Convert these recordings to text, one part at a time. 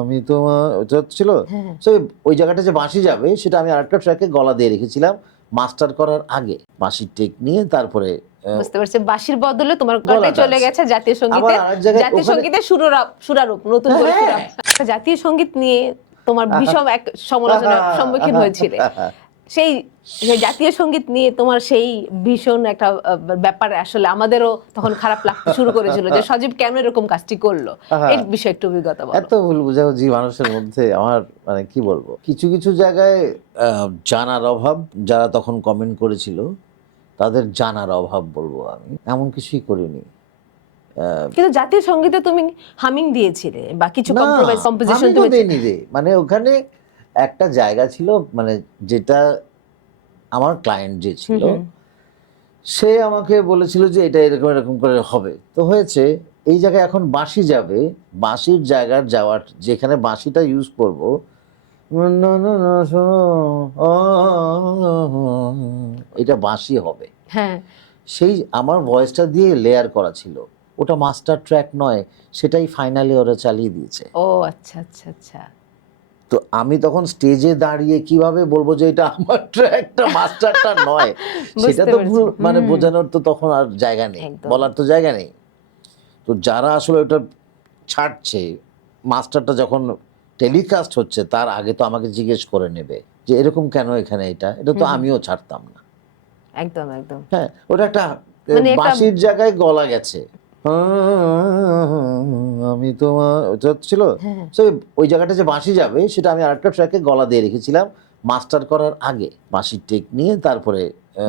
আমি তোমার ওটা ছিল। সেই ওই জায়গাটা যে বাঁশি যাবে সেটা আমি আরেকটা ট্র্যাকে গলা দিয়ে রেখেছিলাম মাস্টার করার আগে, বাঁশির টেক নিয়ে তারপরে বুঝতে পারছি, বাঁশির বদলে তোমার গলাটা গলায় চলে আছে। গেছে জাতীয় আবার সঙ্গীতে, আরেক জায়গায় জাতীয় ওখানে সঙ্গীতের সুরারূপ নতুন করে সুরারূপ। জাতীয় সঙ্গীত নিয়ে তোমার বিষম এক সমালোচনার সম্মুখীন হয়েছিলে। সেই সেই জাতীয় সঙ্গীত নিয়ে তোমার সেই ভীষণ একটা ব্যাপারে আসলে আমাদেরও তখন খারাপ লাগতে শুরু করেছিল যে সজীব কেন এরকম কাজটি করলো, এই বিষয়ে একটু অভিজ্ঞতা বলো। এত ভুল বুঝাবুঝি মানুষের মধ্যে আমার মানে কি বলবো, কিছু কিছু জায়গায় জানার অভাব, যারা তখন কমেন্ট করেছিল তাদের জানার অভাব বলবো, আমি এমন কিছুই করিনি। কিন্তু জাতীয় সঙ্গীতে তুমি হামিং দিয়েছিলে বা কিছু না, কম্পোজিশন আমি তো তুমি দেইনি রে, মানে ওখানে একটা জায়গা ছিল, মানে যেটা আমার ক্লায়েন্ট যে ছিল সে আমাকে বলেছিল যে এটা এরকম এরকম করে হবে, তো হয়েছে। এই জায়গায় এখন বাঁশি যাবে, বাঁশির জায়গার যাওয়ার যেখানে বাঁশিটা ইউজ করব, না না না শোনো, এটা বাঁশি হবে। হ্যাঁ সেই আমার ভয়েসটা দিয়ে লেয়ার করা ছিল, ওটা মাস্টার ট্র্যাক নয়, সেটাই ফাইনালি ওরা চালিয়ে দিয়েছে। ও আচ্ছা আচ্ছা আচ্ছা। তো আমি তখন স্টেজে দাঁড়িয়ে কিভাবে বলবো যে এটা আমার ট্র্যাকটা মাস্টারটা নয়, সেটা তো ভুল, মানে বোঝানোর তো তখন আর জায়গা নেই, বলার তো জায়গা নেই। তো যারা আসলে ওটা ছাড়ছে, মাস্টারটা যখন টেলিকাস্ট হচ্ছে তার আগে তো আমাকে জিজ্ঞেস করে নেবে যে এরকম কেন এখানে, এটা তো আমিও ছাড়তাম না। একদম একদম। হ্যাঁ, ওটা একটা মানে একটা বাঁশির জায়গায় গলা গেছে, আমি তোমার ওটা ছিল। সেই ওই জায়গাটা যে বাঁশি যাবে সেটা আমি আরেকটা ট্র্যাকে গলা দিয়ে রেখেছিলাম মাস্টার করার আগে, বাঁশির টেক নিয়ে তারপরে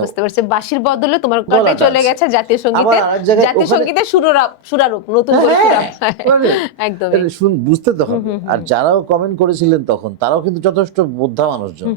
বুঝতে পারছি, বাঁশির বদলে তোমার গলায় চলে গেছে জাতীয় সঙ্গীতে, আবার আরেক জায়গায় জাতীয় সঙ্গীতের সুরারূপ নতুন করে একদম বুঝতে তো হবে। আর যারাও কমেন্ট করেছিলেন তখন তারাও কিন্তু যথেষ্ট বোদ্ধা মানুষজন,